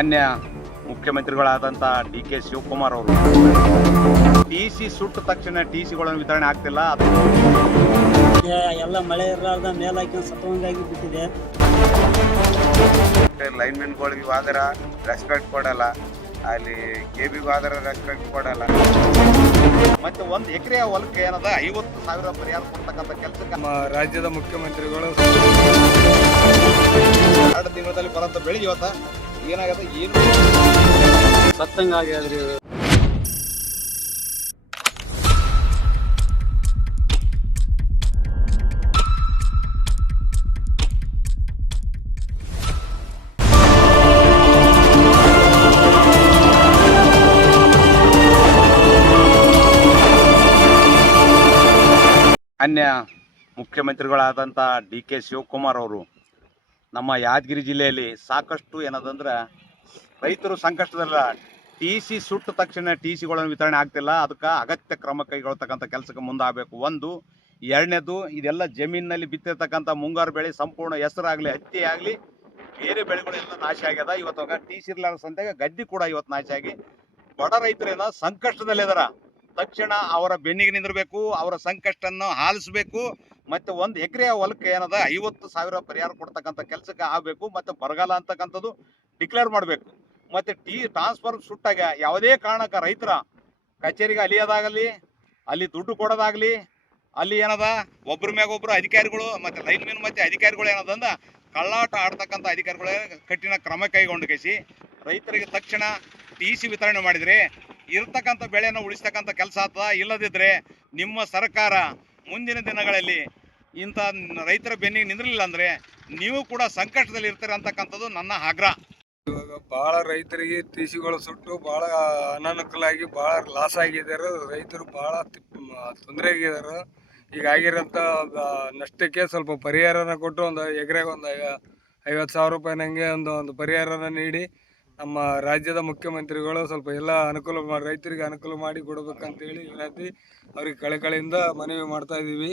ಅನ್ಯ ಮುಖ್ಯಮಂತ್ರಿಗಳಾದಂಥ ಡಿ.ಕೆ. ಶಿವಕುಮಾರ್ ಅವರು ಟಿ.ಸಿ ಸುಟ್ಟ ತಕ್ಷಣ ಟಿ.ಸಿಗಳನ್ನು ವಿತರಣೆ ಆಗ್ತಿಲ್ಲ. ಎಲ್ಲ ಮಳೆ ಇರಲಾರ್ದ ಮೇಲಾಕಿ ಸತ್ತವಂಗಾಗಿ ಬಿಟ್ಟಿದೆ. ಲೈನ್ಮೆನ್ಗಳಿಗೆ ಹೋದ್ರ ರೆಸ್ಪೆಕ್ಟ್ ಕೊಡಲ್ಲ, ಅಲ್ಲಿ ಕೆಬಿಗೆ ಹೋದ್ರ ರೆಸ್ಪೆಕ್ಟ್ ಕೊಡಲ್ಲ. ಮತ್ತೆ 1 ಎಕರೆ ಹೊಲಕ್ಕೆ ಏನದ 50,000 ಪರಿಹಾರ ಕೊಡ್ತಕ್ಕಂಥ ಕೆಲಸಕ್ಕೆ ನಮ್ಮ ರಾಜ್ಯದ ಮುಖ್ಯಮಂತ್ರಿಗಳು 2 ತಿಂಗಳಲ್ಲಿ ಬರೋಂಥ ಬೆಳೆ ಇವತ್ತ ಏನಾಗದ ಏನು ಸತ್ತಂಗಾಗ್ಯದ್ರಿ. ಅನ್ಯ ಮುಖ್ಯಮಂತ್ರಿಗಳಾದಂಥ ಡಿ.ಕೆ. ಶಿವಕುಮಾರ್ ಅವರು ನಮ್ಮ ಯಾದಗಿರಿ ಜಿಲ್ಲೆಯಲ್ಲಿ ಸಾಕಷ್ಟು ಏನದಂದ್ರೆ ರೈತರು ಸಂಕಷ್ಟದಲ್ಲ. ಟಿ.ಸಿ ಸುಟ್ಟ ತಕ್ಷಣ ಟಿ.ಸಿಗಳನ್ನು ವಿತರಣೆ ಆಗ್ತಿಲ್ಲ. ಅದಕ್ಕೆ ಅಗತ್ಯ ಕ್ರಮ ಕೈಗೊಳ್ತಕ್ಕಂಥ ಕೆಲಸಕ್ಕೆ ಮುಂದಾಗಬೇಕು. 1. 2ನೇದು, ಇದೆಲ್ಲ ಜಮೀನಿನಲ್ಲಿ ಬಿತ್ತಿರ್ತಕ್ಕಂಥ ಮುಂಗಾರು ಬೆಳೆ ಸಂಪೂರ್ಣ ಹೆಸರಾಗಲಿ ಹತ್ತಿ ಆಗಲಿ ಬೇರೆ ಬೆಳೆಗಳೆಲ್ಲ ನಾಶ ಆಗ್ಯದ. ಇವತ್ತು ಟಿ.ಸಿ ಇರ್ಲಾರ ಸಂತೆಗೆ ಗದ್ದೆ ಕೂಡ ಇವತ್ತು ನಾಶ ಆಗಿ ಬಡ ರೈತರೇನ ಸಂಕಷ್ಟದಲ್ಲಿದಾರ. ತಕ್ಷಣ ಅವರ ಬೆನ್ನಿಗೆ ನಿಂದಿರಬೇಕು, ಅವರ ಸಂಕಷ್ಟನ್ನು ಆಲಿಸಬೇಕು. ಮತ್ತು 1 ಎಕರೆ ಹೊಲಕ್ಕೆ ಏನದ 50,000 ಪರಿಹಾರ ಕೊಡ್ತಕ್ಕಂಥ ಕೆಲಸಕ್ಕೆ ಆಗಬೇಕು. ಮತ್ತು ಬರಗಾಲ ಅಂತಕ್ಕಂಥದ್ದು ಡಿಕ್ಲೇರ್ ಮಾಡಬೇಕು. ಮತ್ತು ಟ್ರಾನ್ಸ್ಫರ್ ಸುಟ್ಟಾಗ ಯಾವುದೇ ಕಾರಣಕ್ಕೆ ರೈತರ ಕಚೇರಿಗೆ ಅಲಿಯೋದಾಗಲಿ, ಅಲ್ಲಿ ದುಡ್ಡು ಕೊಡೋದಾಗಲಿ, ಅಲ್ಲಿ ಏನದ ಒಬ್ಬರ ಮ್ಯಾಗ ಒಬ್ಬರು ಅಧಿಕಾರಿಗಳು ಮತ್ತು ಲೈನ್ಮೆನ್ ಮತ್ತು ಅಧಿಕಾರಿಗಳು ಏನದಂದ ಕಳ್ಳಾಟ ಆಡ್ತಕ್ಕಂಥ ಅಧಿಕಾರಿಗಳೇ ಕಠಿಣ ಕ್ರಮ ಕೈಗೊಂಡು ಕೇಸಿ ರೈತರಿಗೆ ತಕ್ಷಣ ಟಿ.ಸಿ ವಿತರಣೆ ಮಾಡಿದರೆ ಇರ್ತಕ್ಕಂಥ ಬೆಳೆಯನ್ನು ಉಳಿಸ್ತಕ್ಕಂಥ ಕೆಲಸ ಆಗ್ತದ. ಇಲ್ಲದಿದ್ದರೆ ನಿಮ್ಮ ಸರ್ಕಾರ ಮುಂದಿನ ದಿನಗಳಲ್ಲಿ ಇಂಥ ರೈತರ ಬೆನ್ನಿಗೆ ನಿಂದಿರಲಿಲ್ಲ ಅಂದರೆ ನೀವು ಕೂಡ ಸಂಕಷ್ಟದಲ್ಲಿ ಇರ್ತೀರ ಅಂತಕ್ಕಂಥದ್ದು ನನ್ನ ಆಗ್ರಹ. ಇವಾಗ ಭಾಳ ರೈತರಿಗೆ ಟಿ.ಸಿಗಳು ಸುಟ್ಟು ಭಾಳ ಅನಾನುಕೂಲ ಆಗಿ ಭಾಳ ಲಾಸ್ ಆಗಿದ್ದಾರೆ. ರೈತರು ಭಾಳ ತೊಂದರೆ ಆಗಿದ್ದಾರೆ. ಈಗ ಆಗಿರೋಂಥ ನಷ್ಟಕ್ಕೆ ಸ್ವಲ್ಪ ಪರಿಹಾರನ ಕೊಟ್ಟು ಒಂದು ಎಕರೆಗೆ ಒಂದು 50,000 ರೂಪಾಯಿನಂಗೆ ಒಂದು ಪರಿಹಾರನ ನೀಡಿ ನಮ್ಮ ರಾಜ್ಯದ ಮುಖ್ಯಮಂತ್ರಿಗಳು ಸ್ವಲ್ಪ ಎಲ್ಲ ಅನುಕೂಲ ರೈತರಿಗೆ ಅನುಕೂಲ ಮಾಡಿ ಕೊಡ್ಬೇಕಂತೇಳಿ ವಿನಂತಿ ಅವ್ರಿಗೆ ಕಳೆಕಳೆಯಿಂದ ಮನವಿ ಮಾಡ್ತಾ ಇದ್ದೀವಿ.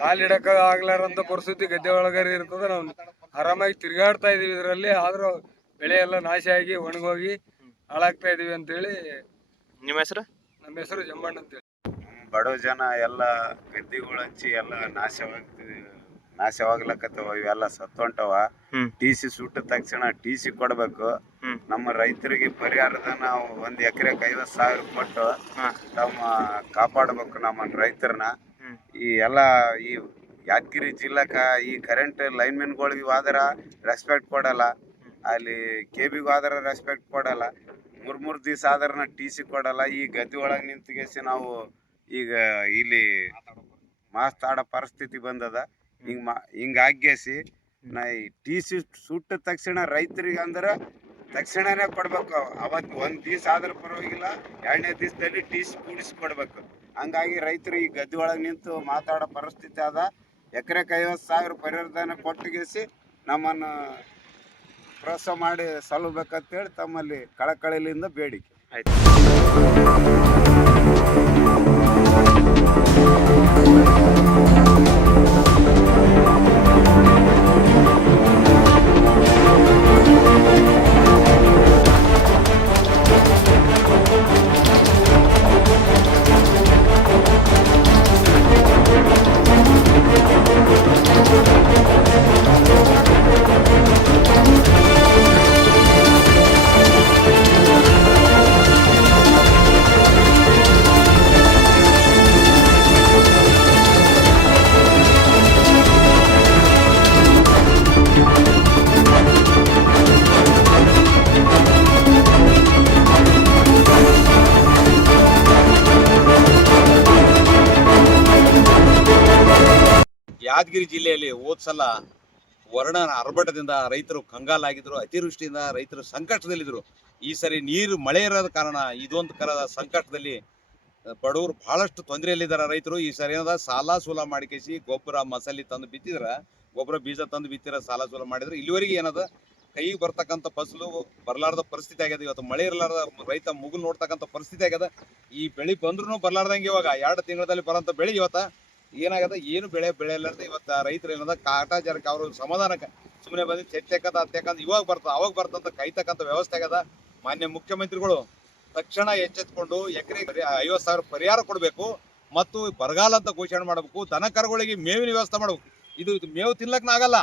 ಕಾಲಿಡಕ ಆಗ್ಲಾರಂಥ ಪರಿಸ್ಥಿತಿ ಗದ್ದೆ ಒಳಗಡೆ ಇರ್ತದೆ. ನಾವು ಆರಾಮಾಗಿ ತಿರುಗಾಡ್ತಾ ಇದೀವಿ ಇದರಲ್ಲಿ. ಆದರೂ ಬೆಳೆ ಎಲ್ಲ ನಾಶ ಆಗಿ ಒಣಗೋಗಿ ಹಾಳಾಗ್ತಾ ಇದೀವಿ ಅಂತೇಳಿ. ನಿಮ್ಮ ಹೆಸರು? ನಮ್ಮ ಹೆಸರು ಜಮ್ಮಣ್ಣ ಅಂತೇಳಿ. ಬಡ ಜನ ಎಲ್ಲ ಗದ್ದಿಗಳು ಹಚ್ಚಿ ಎಲ್ಲ ನಾಶವಾಗ್ಲಕತ್ತವ. ಇವೆಲ್ಲ ಸತ್ತೊಂಟವ. ಟಿ.ಸಿ ಸುಟ್ಟ ತಕ್ಷಣ ಟಿ.ಸಿ ಕೊಡ್ಬೇಕು. ನಮ್ಮ ರೈತರಿಗೆ ಪರಿಹಾರದ ನಾವು 1 ಎಕರೆಗೆ 50,000 ಕೊಟ್ಟು ತಮ್ಮ ಕಾಪಾಡಬೇಕು ನಮ್ಮ ರೈತರನ್ನ. ಈ ಎಲ್ಲ ಈ ಯಾದಗಿರಿ ಜಿಲ್ಲೆಕ ಈ ಕರೆಂಟ್ ಲೈನ್ಮೆನ್ಗಳಿಗೆ ಹೋದ್ರ ರೆಸ್ಪೆಕ್ಟ್ ಕೊಡಲ್ಲ, ಅಲ್ಲಿ ಕೆಬಿಗೆ ಹೋದ್ರ ರೆಸ್ಪೆಕ್ಟ್ ಕೊಡಲ್ಲ. 3 ದಿವಸ ಆದ್ರನ ಟಿ.ಸಿ ಕೊಡಲ್ಲ. ಈ ಗದ್ದೆ ಒಳಗೆ ನಿಂತ್ಗೆಸಿ ನಾವು ಈಗ ಇಲ್ಲಿ ಮಾತಾಡೋ ಪರಿಸ್ಥಿತಿ ಬಂದದ. ಹಿಂಗಾಗ್ಯಸಿ ನಾ ಈ ಟಿ.ಸಿ ಸುಟ್ಟ ತಕ್ಷಣ ರೈತರಿಗೆ ಅಂದ್ರೆ ತಕ್ಷಣನೇ ಕೊಡ್ಬೇಕು. ಅವತ್ತು 1 ದಿವಸ ಆದ್ರೂ ಪರವಾಗಿಲ್ಲ, 2ನೇ ದಿವಸದಲ್ಲಿ ಟಿ.ಸಿ ಕೂಡಿಸ್ಕೊಡ್ಬೇಕು. ಹಂಗಾಗಿ ರೈತರು ಈ ಗದ್ದೆ ಒಳಗೆ ನಿಂತು ಮಾತಾಡೋ ಪರಿಸ್ಥಿತಿ ಅದ. ಎಕರೆಗೆ 50,000 ಪರಿಹಾರಧನ ಕೊಟ್ಟಿಗೆಸಿ ನಮ್ಮನ್ನು ಪ್ರೋತ್ಸಾಹ ಮಾಡಿ ಸಲ್ಲಬೇಕಂತೇಳಿ ತಮ್ಮಲ್ಲಿ ಕಳಕಳಿಯಿಂದ ಬೇಡಿಕೆ. ಯಾದಗಿರಿ ಜಿಲ್ಲೆಯಲ್ಲಿ ಹೋದ್ಸಲ ವರ್ಣ ಆರ್ಭಟದಿಂದ ರೈತರು ಕಂಗಾಲಾಗಿದ್ರು. ಅತಿವೃಷ್ಟಿಯಿಂದ ರೈತರು ಸಂಕಷ್ಟದಲ್ಲಿದ್ದರು. ಈ ಸರಿ ನೀರು ಮಳೆ ಇರೋದ ಕಾರಣ ಇದೊಂದು ಸಂಕಷ್ಟದಲ್ಲಿ ಬಡವರು ಬಹಳಷ್ಟು ತೊಂದರೆಯಲ್ಲಿದ್ದಾರೆ ರೈತರು. ಈ ಸರಿ ಏನದ ಸಾಲ ಸೂಲ ಮಾಡಿಕೇಸಿ ಗೊಬ್ಬರ ಮಸಾಲೆ ತಂದು ಬಿತ್ತಿದ್ರ, ಗೊಬ್ಬರ ಬೀಜ ತಂದು ಬಿತ್ತಿರ ಸಾಲ ಸೂಲ ಮಾಡಿದ್ರೆ ಇಲ್ಲಿವರೆಗೆ ಏನದ ಕೈಗೆ ಬರ್ತಕ್ಕಂಥ ಫಸಲು ಬರಲಾರ್ದ ಪರಿಸ್ಥಿತಿ ಆಗ್ಯದ. ಇವತ್ತು ಮಳೆ ಇರಲಾರ್ದ ರೈತ ಮುಗುಲ್ ನೋಡ್ತಕ್ಕಂಥ ಪರಿಸ್ಥಿತಿ ಆಗ್ಯದ. ಈ ಬೆಳೆ ಬಂದ್ರೂ ಬರ್ಲಾರ್ದಂಗೆ ಇವಾಗ 2 ತಿಂಗಳಲ್ಲಿ ಬರೋಂಥ ಬೆಳೆ ಇವತ್ತು ಏನಾಗದ ಏನು ಬೆಳೆ ಬೆಳೆಯಲ್ಲಂತ ಇವತ್ತು ರೈತರು ಏನದ ಕಾಟಾಚಾರಕ್ಕೆ ಅವರು ಸಮಾಧಾನಕ್ಕೆ ಸುಮ್ಮನೆ ಬಂದು ತೆಕ್ಕಂತ ಇವಾಗ ಬರ್ತದ ಅವಾಗ ಬರ್ತಂತ ಕೈತಕ್ಕಂಥ ವ್ಯವಸ್ಥೆ ಆಗದ. ಮಾನ್ಯ ಮುಖ್ಯಮಂತ್ರಿಗಳು ತಕ್ಷಣ ಎಚ್ಚೆತ್ಕೊಂಡು ಎಕರೆಗೆ 50,000 ಪರಿಹಾರ ಕೊಡಬೇಕು ಮತ್ತು ಬರಗಾಲ ಅಂತ ಘೋಷಣೆ ಮಾಡಬೇಕು. ದನ ಕರುಗಳಿಗೆ ಮೇವಿನ ವ್ಯವಸ್ಥೆ ಮಾಡಬೇಕು. ಇದು ಮೇವು ತಿನ್ಲಕ್ನಾಗಲ್ಲ.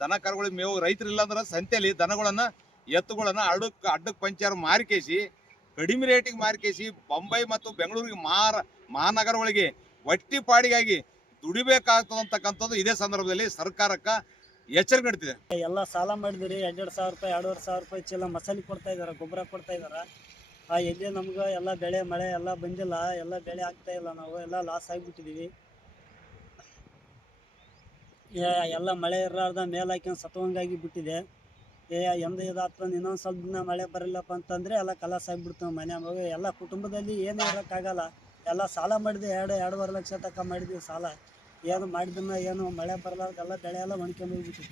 ದನ ಕರುಗಳಿಗೆ ಮೇವು ರೈತರು ಇಲ್ಲ ಅಂದ್ರೆ ಸಂತೆಯಲ್ಲಿ ದನಗಳನ್ನ ಎತ್ತುಗಳನ್ನ ಅಡ್ಡಕ್ಕೆ ಪಂಚಾರ ಮಾರಿಕೇಸಿ ಕಡಿಮೆ ರೇಟಿಗೆ ಮಾರಿಕೇಸಿ ಬೊಂಬೈ ಮತ್ತು ಬೆಂಗಳೂರಿಗೆ ಮಹಾನಗರ ಒಳಗೆ ಒಟ್ಟಿ ಪಾಡಿಗಾಗಿ ದುಡಿಬೇಕಾಗ್ತದಂತಕ್ಕಂಥದ್ದು ಇದೇ ಸಂದರ್ಭದಲ್ಲಿ ಸರ್ಕಾರಕ್ಕೆ ಎಚ್ಚರಿಕೆ ನೀಡ್ತಿದೆ. ಎಲ್ಲ ಸಾಲ ಮಾಡಿದ್ರಿ 2,500 ರೂಪಾಯಿ 2,500 ರೂಪಾಯಿ ಚೀಲ ಮಸಾಲೆ ಕೊಡ್ತಾ ಇದಾರೆ, ಗೊಬ್ಬರ ಕೊಡ್ತಾ ಇದಾರೆ. ಎಲ್ಲಿ ನಮ್ಗೆ ಎಲ್ಲ ಬೆಳೆ ಮಳೆ ಎಲ್ಲ ಬಂದಿಲ್ಲ, ಎಲ್ಲ ಬೆಳೆ ಆಗ್ತಾ ಇಲ್ಲ, ನಾವು ಎಲ್ಲ ಲಾಸ್ ಆಗಿಬಿಟ್ಟಿದೀವಿ. ಎಲ್ಲ ಮಳೆ ಇರಲಾರ್ದ ಮೇಲೆ ಹಾಕ್ಯಂಡು ಸತ್ವಂಗಾಗಿ ಬಿಟ್ಟಿದೆ. ಎಂದ ಇದಾಗ್ತಂದು ಇನ್ನೊಂದು ಸ್ವಲ್ಪ ದಿನ ಮಳೆ ಬರಲ್ಲಪ್ಪ ಅಂತಂದರೆ ಎಲ್ಲ ಕಲಾಸ ಆಗಿಬಿಡ್ತಾವೆ ಮನೆ ಮಗ ಎಲ್ಲ ಕುಟುಂಬದಲ್ಲಿ ಏನೂ ಇರೋಕ್ಕಾಗಲ್ಲ. ಎಲ್ಲ ಸಾಲ ಮಾಡಿದ್ವಿ, 2-2.5 ಲಕ್ಷ ತನಕ ಮಾಡಿದ್ವಿ ಸಾಲ. ಏನು ಮಾಡಿದನ್ನ ಏನು ಮಳೆ ಬರಲಾರ್ದ ಎಲ್ಲ ಬೆಳೆ ಎಲ್ಲ ಒಣ್ಕೊಂಡು ಹೋಗ್ಬಿಟ್ಟಿದೆ.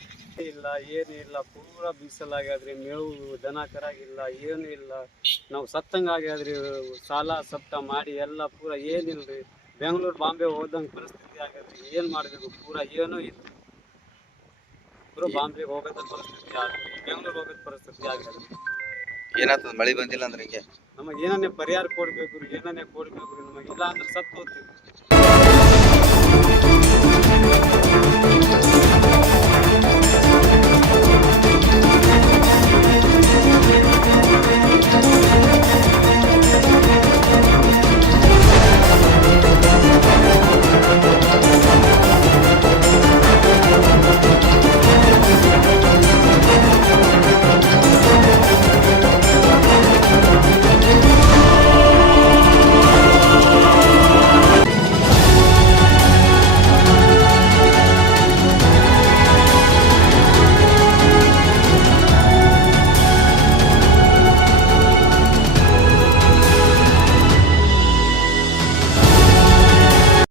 ಇಲ್ಲ ಏನು ಇಲ್ಲ, ಪೂರ ಬಿಸಿಲಾಗ್ಯಾದ್ರಿ, ಮೇವು ದನ ಕರಾಗಿಲ್ಲ, ಏನು ಇಲ್ಲ. ನಾವು ಸತ್ತಂಗೆ ಆಗ್ಯಾದ್ರಿ, ಸಾಲ ಸಪ್ತ ಮಾಡಿ ಎಲ್ಲ ಪೂರ ಏನಿಲ್ರಿ. ಬೆಂಗಳೂರು ಬಾಂಬೆ ಹೋದಂಗೆ ಪರಿಸ್ಥಿತಿ ಆಗ್ಯಾದ್ರಿ. ಏನು ಮಾಡಬೇಕು, ಪೂರ ಏನೂ ಇಲ್ಲ. ಪೂರ ಬಾಂಬೆಗೆ ಹೋಗೋದ ಪರಿಸ್ಥಿತಿ ಆಗ್ತದೆ, ಬೆಂಗಳೂರು ಹೋಗೋದ ಪರಿಸ್ಥಿತಿ ಆಗ್ಯಾದ್ರಿ. ಏನಾಗ್ತದ ಮಳೆ ಬಂದಿಲ್ಲ ಅಂದ್ರೆ ಹಿಂಗೆ ನಮಗೆ ಏನನ್ನೇ ಪರಿಹಾರ ಕೊಡ್ಬೇಕು ರೀ, ಏನನ್ನೇ ಕೊಡ್ಬೇಕು ರೀ. ನಮಗೆ ಇಲ್ಲ ಅಂದ್ರೆ ಸತ್ತು ಹೋಗ್ತೀವಿ.